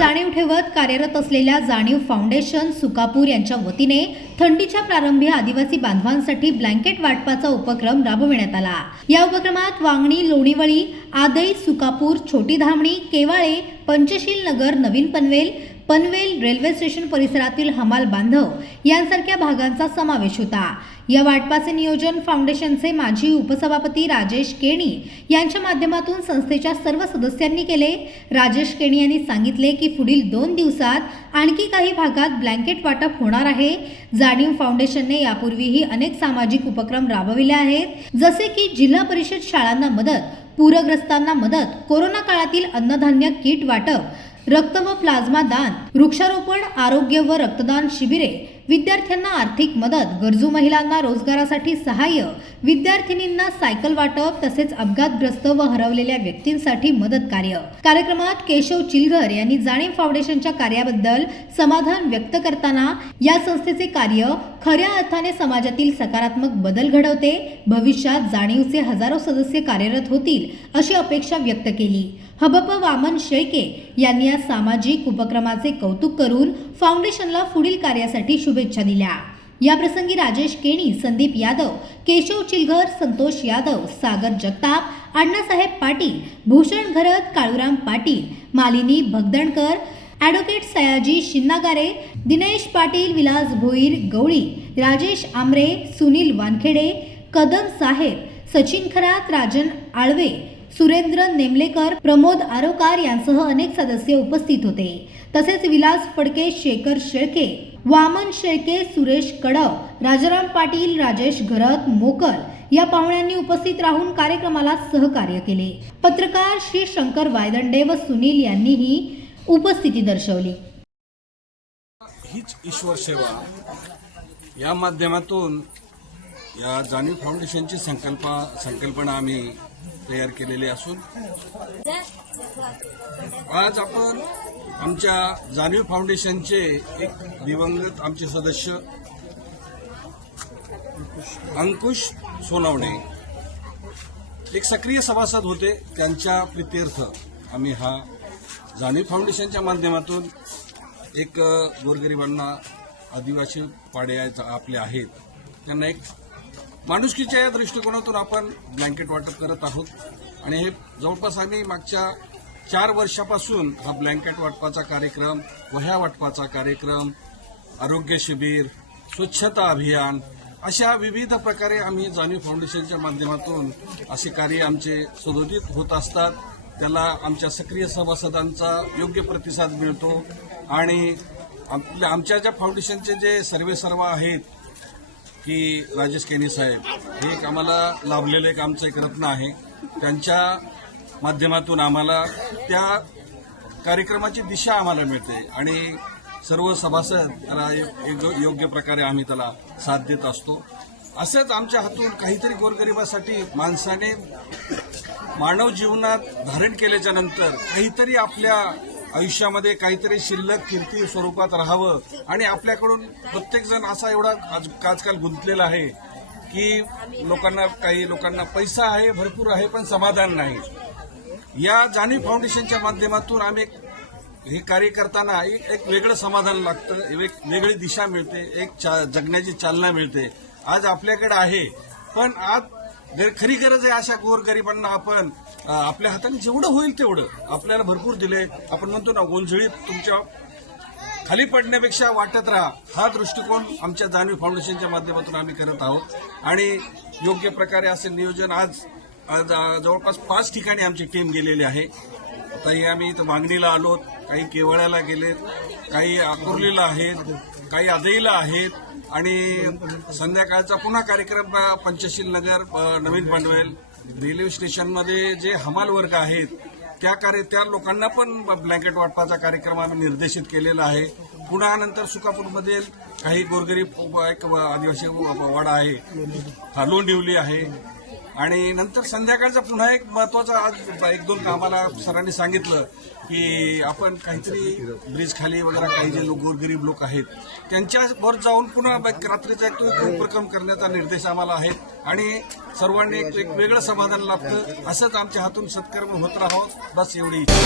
जाणीव ठेवत कार्यरत असलेल्या जाणीव फाउंडेशन सुकापूर यांच्या वतीने थंडीच्या प्रारंभी आदिवासी बांधवांसाठी ब्लँकेट वाटपाचा उपक्रम राबविण्यात आला. या उपक्रमात वांगणी लोणीवळी आदई सुकापूर छोटी धामणी केवाळे पंचशील नगर नवीन पनवेल पनवेल रेल्वे स्टेशन परिसरातील हमाल बांधव यांसारख्या भागांचा समावेश होता. या वाटपाचे नियोजन फाउंडेशनचे माजी उपसभापती राजेश केणी यांच्या माध्यमातून संस्थेच्या सर्व सदस्यांनी केले. राजेश केणी यांनी सांगितले की पुढील दोन दिवसात आणखी काही भागात ब्लँकेट वाटप होणार आहे. जाणीव फाउंडेशनने यापूर्वीही अनेक सामाजिक उपक्रम राबविले आहेत. जसे की जिल्हा परिषद शाळांना मदत पूरग्रस्तांना मदत कोरोना काळातील अन्नधान्य किट वाटप रक्त व प्लाझ्मा दान वृक्षारोपण आरोग्य व रक्तदान शिबिरे विद्यार्थ्यांना आर्थिक मदत गरजू महिलांना रोजगारासाठी सहाय्य विद्यार्थिनींना सायकल वाटप तसेच अपघातग्रस्त व हरवलेल्या व्यक्तींसाठी मदत कार्य. कार्यक्रमात केशव चिलघर यांनी जाणीव फाउंडेशनच्या कार्याबद्दल समाधान व्यक्त करताना या संस्थेचे कार्य खऱ्या अर्थाने समाजातील सकारात्मक बदल घडवते भविष्यात जाणीवचे हजारो सदस्य कार्यरत होतील अशी अपेक्षा व्यक्त केली. हबप वामन शेळके यांनी या सामाजिक उपक्रमाचे कौतुक करून फाउंडेशनला पुढील कार्यासाठी शुभेच्छा दिल्या. याप्रसंगी राजेश केणी संदीप यादव केशव चिलघर संतोष यादव सागर जगताप अण्णासाहेब पाटील भूषण घरत काळूराम पाटील मालिनी भगदणकर ॲडव्होकेट सयाजी शिन्नागारे दिनेश पाटील विलास भोईर गवळी राजेश आमरे सुनील वानखेडे कदम साहेब सचिन खरात राजन आळवे सुरेंद्र नेमलेकर प्रमोद आरोकार यांसह अनेक सदस्य उपस्थित होते. तसेच विलास फडके शेखर शेळके वामन शेळके सुरेश कडव राजाराम पाटील राजेश घरत मोकल या पाहुण्यांनी उपस्थित राहून कार्यक्रमाला सहकार्य केले. पत्रकार श्री शंकर वायदंडे व सुनील यांनीही उपस्थिती दर्शवली. हीच ईश्वर सेवा या माध्यमातून या जाणीव फाउंडेशनची संकल्पा संकल्पना आम्ही तयार केलेली असून आज आपण आमच्या जाणीव फाउंडेशनचे एक दिवंगत आमचे सदस्य अंकुश सोनवणे. एक सक्रिय सभासद होते त्यांच्या प्रित्यर्थ आम्ही हा जाणीव फाउंडेशनच्या माध्यमातून एक गोरगरिबांना आदिवासी पाड्या आपले आहेत त्यांना एक माणुसकीच्या या दृष्टिकोनातून आपण ब्लँकेट वाटप करत आहोत. आणि हे जवळपास आम्ही मागच्या चार वर्षापासून हा ब्लँकेट वाटपाचा कार्यक्रम वह्या वाटपाचा कार्यक्रम आरोग्य शिबिर स्वच्छता अभियान अशा विविध प्रकारे आम्ही जाणीव फाउंडेशनच्या माध्यमातून असे कार्य आमचे सदोदित होत असतात. त्याला आमच्या सक्रिय सभासदांचा योग्य प्रतिसाद मिळतो. आणि आपल्या आमच्या ज्या फाउंडेशनचे जे सर्वेसर्वा आहेत की राजेश केनी साहेब हे एक आम्हाला लाभलेलं एक आमचं एक रत्न आहे. त्यांच्या माध्यमातून आम्हाला त्या कार्यक्रमाची दिशा आम्हाला मिळते आणि सर्व सभासद त्याला योग्य प्रकारे आम्ही त्याला साथ देत असतो. असंच आमच्या हातून काहीतरी गोरगरिबासाठी माणसाने मानव जीवनात धारण केल्याच्यानंतर काहीतरी आपल्या आयुष्यामध्ये काहीतरी शिल्लक कीर्ती स्वरूपात राहावं. आणि आपल्याकडून प्रत्येकजण असा एवढा आज आजकाल गुंतलेला आहे की लोकांना काही लोकांना पैसा आहे भरपूर आहे पण समाधान नाही. या जाणीव फाउंडेशनच्या माध्यमातून आम्ही हे कार्य करताना एक एक वेगळं समाधान लागतं एक वेगळी दिशा मिळते एक चा- जगण्याची चालना मिळते. आज आपल्याकडे आहे पण आज खरी गरज आहे अशा गोरगरिबांना आपण आपल्या हाताने जेवढं होईल तेवढं आपल्याला भरपूर दिले. आपण म्हणतो ना गोंधळीत तुमच्या खाली पडण्यापेक्षा वाटत राहा. हा दृष्टिकोन आमच्या जाणीव फाउंडेशनच्या माध्यमातून आम्ही करत आहोत. आणि योग्य प्रकारे असे नियोजन आज जवळपास पाच ठिकाणी आमची टीम गेलेली आहे. तरी आम्ही इथं मागणीला आलोत. काही केवळ्याला गेलेत काही आकुर्लीला आहेत काही आजईला आहेत आणि संध्याकाळचा पुन्हा कार्यक्रम पंचशील नगर नवीन पनवेल रेल्वे स्टेशनमध्ये जे हमाल वर्ग आहेत त्या कार्य त्या लोकांना पण ब्लँकेट वाटपाचा कार्यक्रम आम्ही निर्देशित केलेला आहे. पुन्हा नंतर सुकापूरमध्ये काही गोरगरीब एक आदिवासी वाडा आहे. हा लोंडिवली आहे. आणि नंतर संध्याकाळचा पुन्हा एक महत्त्वाचा आज एक दोन कामाला सरांनी सांगितलं की आपण काहीतरी ब्रिज खाली वगैरे काही जे लोक गोरगरीब लोक आहेत त्यांच्यावर जाऊन पुन्हा रात्रीचा एक उपक्रम करण्याचा निर्देश आम्हाला आहे. आणि सर्वांनी एक एक वेगळं समाधान लाभतं असंच आमच्या हातून सत्कर्म होत राहावं बस एवढी. इच्छा